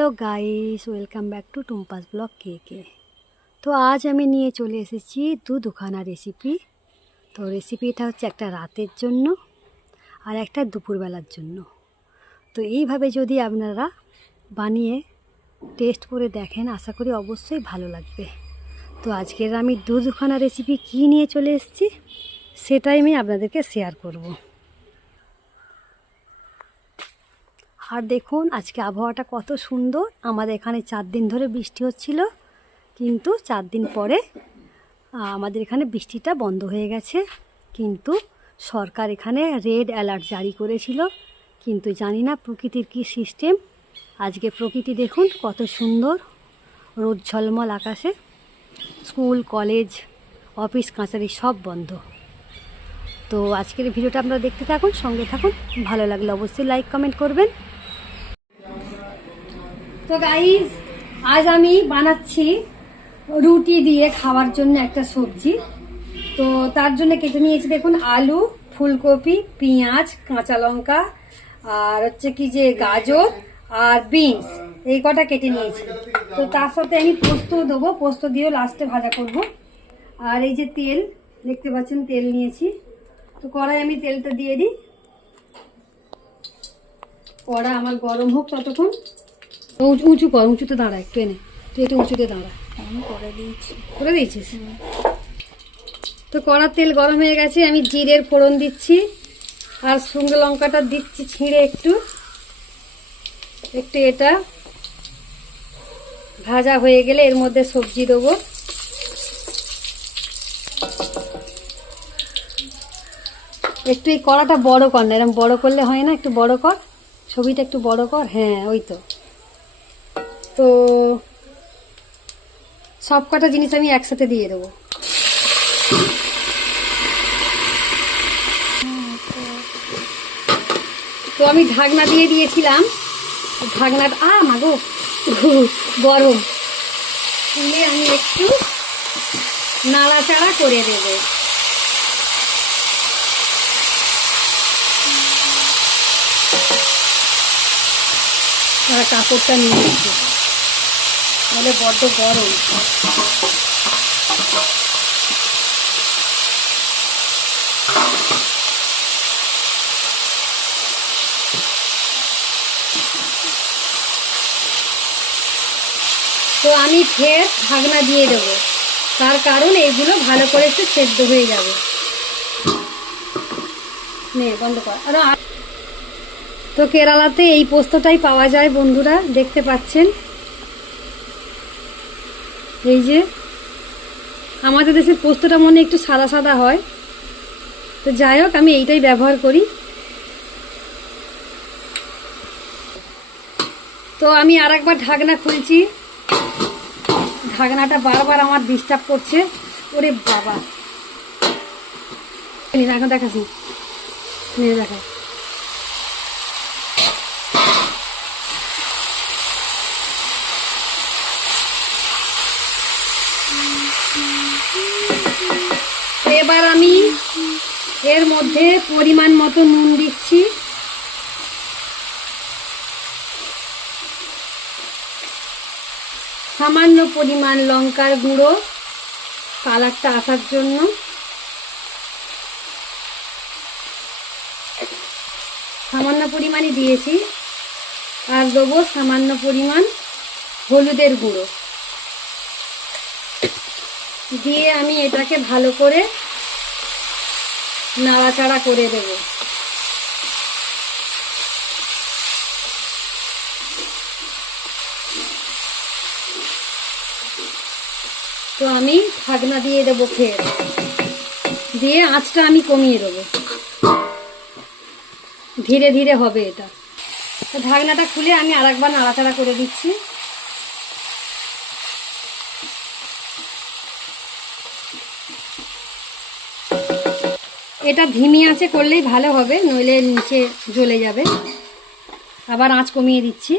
Hello guys, welcome back to Tumpa's blog কে। তো আজ আমি নিয়ে চলে এসেছি দুখানা রেসিপি। তো রেসিপিটা হচ্ছে একটা রাতের জন্য আর একটা দুপুরবেলার জন্য। তো এইভাবে যদি আপনারা বানিয়ে টেস্ট করে দেখেন, আশা করি অবশ্যই ভালো লাগবে। তো আজকের আমি দুখানা রেসিপি কী নিয়ে চলে এসেছি সেটাই আমি আপনাদেরকে শেয়ার করব। আর দেখুন আজকে আবহাওয়াটা কত সুন্দর। আমাদের এখানে 4 দিন ধরে বৃষ্টি হচ্ছিল, কিন্তু 4 দিন পরে আমাদের এখানে বৃষ্টিটা বন্ধ হয়ে গেছে। কিন্তু সরকার এখানে রেড অ্যালার্ট জারি করেছিল, কিন্তু জানি না প্রকৃতির কী সিস্টেম। আজকে প্রকৃতি দেখুন কত সুন্দর, রোদ ঝলমল আকাশে। স্কুল কলেজ অফিস কাছারি সব বন্ধ। তো আজকের ভিডিওটা আপনারা দেখতে থাকুন, সঙ্গে থাকুন। ভালো লাগলে অবশ্যই লাইক কমেন্ট করবেন। তো গাইজ, আজ আমি বানাচ্ছি রুটি দিয়ে খাওয়ার জন্য একটা সবজি। তো তার জন্য কেটে নিয়েছি দেখুন আলু, ফুলকপি, পেঁয়াজ, কাঁচা লঙ্কা আর হচ্ছে কি যে গাজর আর বিনস, এই কটা কেটে নিয়েছি। তো তার সাথে আমি পোস্ত দেবো, পোস্ত দিয়েও লাস্টে ভাজা করব। আর এই যে তেল দেখতে পাচ্ছেন, তেল নিয়েছি। তো কড়াই আমি তেলটা দিয়ে দিই। কড়া আমার গরম হোক ততক্ষণ। উঁচু কর, উঁচুতে দাঁড়া, একটু এনে তুই একটু উঁচুতে দাঁড়া। আমি করে দিয়েছিস। তো কড়ার তেল গরম হয়ে গেছে, আমি জিরের ফোড়ন দিচ্ছি আর শুকনো লঙ্কাটা দিচ্ছি ছিঁড়ে একটু একটু। এটা ভাজা হয়ে গেলে এর মধ্যে সবজি দেবো। একটু এই কড়াটা বড় কর না, এরকম বড় করলে হয় না, একটু বড় কর, ছবিটা একটু বড় কর। হ্যাঁ, ওই তো। তো সব কটা জিনিস আমি একসাথে দিয়ে দেবো। তো আমি ঢাকনা দিয়ে দিয়েছিলাম, ঢাকনাটা মাগো গরম, তুলে আমি একটু নাড়াচাড়া করে দেব। আর কাপড়টা নিয়ে নিচ্ছি, তাহলে বড্ড গরম। তো আমি ফের ঢাকনা দিয়ে দেবো, তার কারণ এইগুলো ভালো করে একটু সেদ্ধ হয়ে যাবে। নে বন্ধ কর। তো কেরালাতে এই পোস্তটাই পাওয়া যায় বন্ধুরা, দেখতে পাচ্ছেন। এই যে আমাদের দেশের পোস্তটা মনে একটু সাদা সাদা হয়, তো যাই হোক আমি এইটাই ব্যবহার করি। তো আমি আর একবার ঢাকনা খুলছি, ঢাকনাটা বারবার আমার ডিস্টার্ব করছে। ওরে বাবা, এখন দেখাস দেখা। এবার আমি এর মধ্যে পরিমাণ মতো নুন দিচ্ছি, সামান্য পরিমাণ লঙ্কার গুঁড়ো কালারটা আসার জন্য, সামান্য পরিমাণই দিয়েছি। আর দেবো সামান্য পরিমাণ হলুদের গুঁড়ো দিয়ে আমি এটাকে ভালো করে নাড়াচাড়া করে দেব। তো আমি ঢাকনা দিয়ে দেবো ফের, দিয়ে আঁচটা আমি কমিয়ে দেবো, ধীরে ধীরে হবে এটা। তো ঢাকনাটা খুলে আমি আরেকবার নাড়াচাড়া করে দিচ্ছি। এটা ধিমি আঁচে করলেই ভালো হবে, নইলে নিচে জ্বলে যাবে। আবার আঁচ কমিয়ে দিচ্ছি।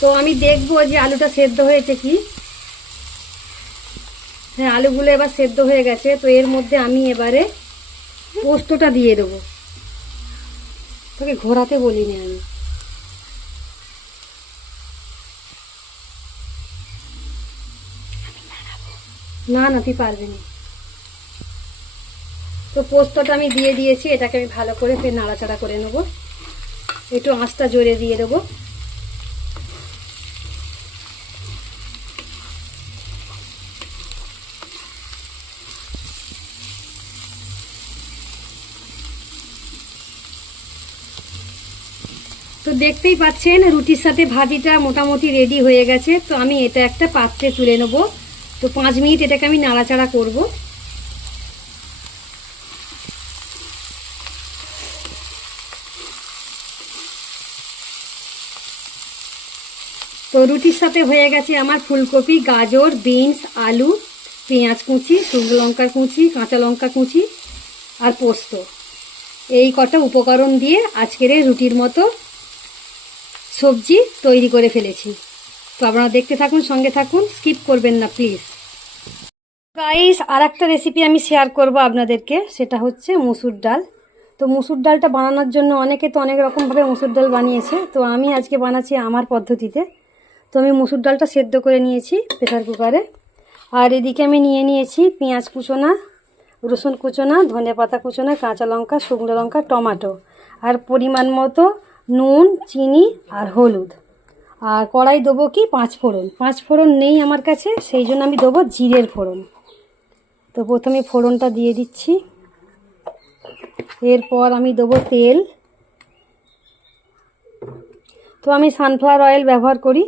তো আমি দেখবো যে আলুটা সেদ্ধ হয়েছে কি। হ্যাঁ, আলুগুলো এবার সেদ্ধ হয়ে গেছে। তো এর মধ্যে আমি এবারে পোস্তটা দিয়ে দেবো, তোকে ঘোরাতে বলিনি আমি। না না, তুই পারবি না। তো পোস্তটা আমি দিয়ে দিয়েছি, এটাকে আমি ভালো করে ফের নাড়াচাড়া করে নেবো। একটু আঁচটা জোরে দিয়ে দেবো। তো দেখতেই পাচ্ছেন রুটির সাথে ভাজিটা মোটামুটি রেডি হয়ে গেছে। তো আমি এটা একটা পাত্রে তুলে নেব। তো 5 মিনিট এটাকে আমি নাড়াচাড়া করব। তো রুটির সাথে হয়ে গেছে আমার ফুলকপি, গাজর, বিনস, আলু, পেঁয়াজ কুচি, শুকনো লঙ্কা কুচি, কাঁচা লঙ্কা কুচি আর পোস্ত। এই কটা উপকরণ দিয়ে আজকের এই রুটির মতো সবজি তৈরি করে ফেলেছি। তো আপনারা দেখতে থাকুন, সঙ্গে থাকুন, স্কিপ করবেন না প্লিজ। গাইস, আর একটা রেসিপি আমি শেয়ার করব আপনাদেরকে, সেটা হচ্ছে মুসুর ডাল। তো মুসুর ডালটা বানানোর জন্য অনেকে তো অনেক রকমভাবে মুসুর ডাল বানিয়েছে, তো আমি আজকে বানাচ্ছি আমার পদ্ধতিতে। তো আমি মুসুর ডালটা সেদ্ধ করে নিয়েছি প্রেসার কুকারে। আর এদিকে আমি নিয়ে নিয়েছি পেঁয়াজ কুচোনা, রসুন কুচোনা, ধনে পাতা কুচোনা, কাঁচা লঙ্কা, শুকনো লঙ্কা, টমেটো আর পরিমাণ মতো নুন, চিনি আর হলুদ। আর কড়াই দেবো কি 5 ফোড়ন। 5 ফোড়ন নেই আমার কাছে, সেই জন্য আমি দেবো জিরের ফোড়ন। তো প্রথমে ফোড়নটা দিয়ে দিচ্ছি। এরপর আমি দেবো তেল। তো আমি সানফ্লাওয়ার অয়েল ব্যবহার করি,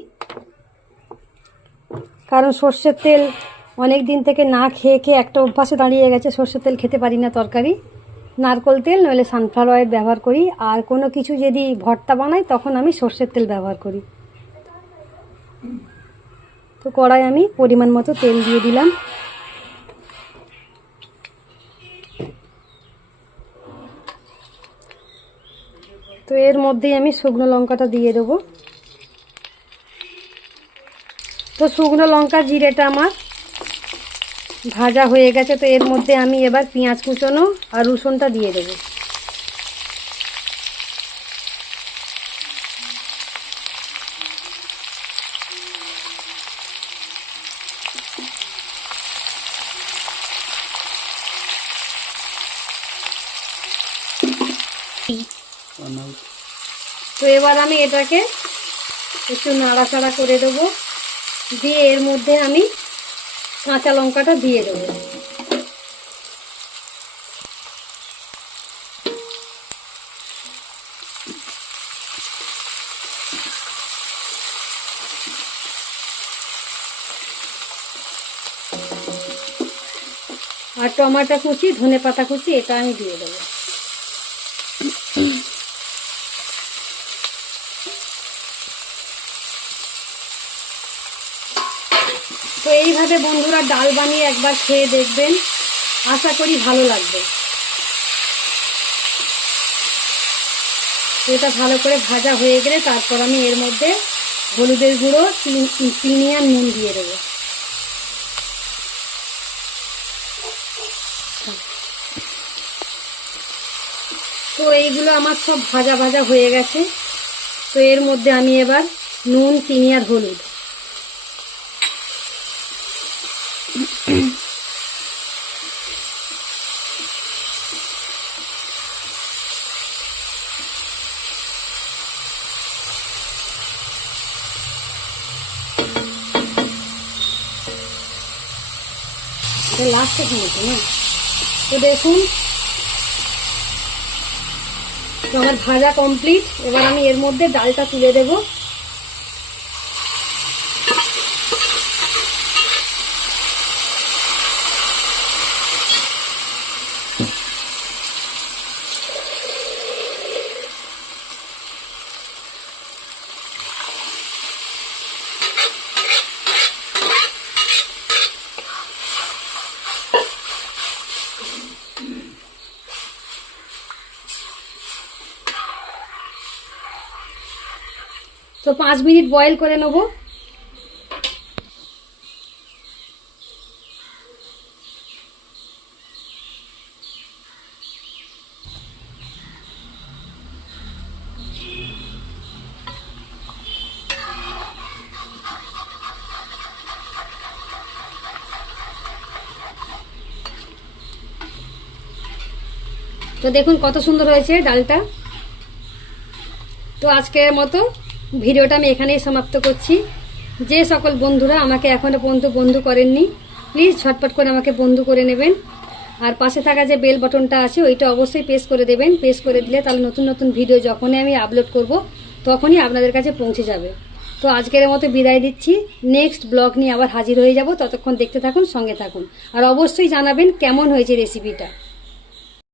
কারণ সর্ষের তেল অনেক দিন থেকে না খেয়ে খেয়ে একটা অভ্যাসে দাঁড়িয়ে গেছে, সর্ষের তেল খেতে পারি না তরকারি। নারকেল তেল নইলে সানফ্লাওয়ার অয়েল ব্যবহার করি। আর কোনো কিছু যদি ভর্তা বানাই তখন আমি সর্ষের তেল ব্যবহার করি। তো কড়াই আমি পরিমাণ মতো তেল দিয়ে দিলাম। তো এর মধ্যেই আমি শুকনো লঙ্কাটা দিয়ে দেবো। তো শুকনো লঙ্কা জিরেটা আমার ভাজা হয়ে গেছে। তো এর মধ্যে আমি এবার পেঁয়াজ কুচোনো আর রসুনটা দিয়ে দেবো। তো এবার আমি এটাকে একটু নাড়াচাড়া করে দেবো, দিয়ে এর মধ্যে আমি কাঁচা লঙ্কাটা দিয়ে দেবো। আর টমেটো কুচি, ধনে পাতা কুচি এটা আমি দিয়ে দেবো। তো এইভাবে বন্ধুরা ডাল বানিয়ে একবার খেয়ে দেখবেন, আশা করি ভালো লাগবে। এটা ভালো করে ভাজা হয়ে গেলে তারপর আমি এর মধ্যে হলুদের গুঁড়ো, চিনি আর নুন দিয়ে দেবো। তো এইগুলো আমার সব ভাজা ভাজা হয়ে গেছে। তো এর মধ্যে আমি এবার নুন, চিনি আর হলুদ লাস্টে মতো না। তো দেখুন, তো আমার ভাজা কমপ্লিট। এবার আমি এর মধ্যে ডালটা তুলে দেব। তো 5 মিনিট বয়েল করে নেব। তো দেখুন কত সুন্দর হয়েছে ডালটা। তো আজকের মতো ভিডিওটা আমি এখানেই সমাপ্ত করছি। যে সকল বন্ধুরা আমাকে এখনও পর্যন্ত বন্ধু করেননি, প্লিজ ঝটপট করে আমাকে বন্ধু করে নেবেন। আর পাশে থাকা যে বেল বাটনটা আছে ওইটা অবশ্যই প্রেস করে দেবেন। প্রেস করে দিলে তাহলে নতুন নতুন ভিডিও যখনই আমি আপলোড করব তখনই আপনাদের কাছে পৌঁছে যাবে। তো আজকের মতো বিদায় দিচ্ছি, নেক্সট ব্লগ নিয়ে আবার হাজির হয়ে যাব। ততক্ষণ দেখতে থাকুন, সঙ্গে থাকুন, আর অবশ্যই জানাবেন কেমন হয়েছে রেসিপিটা।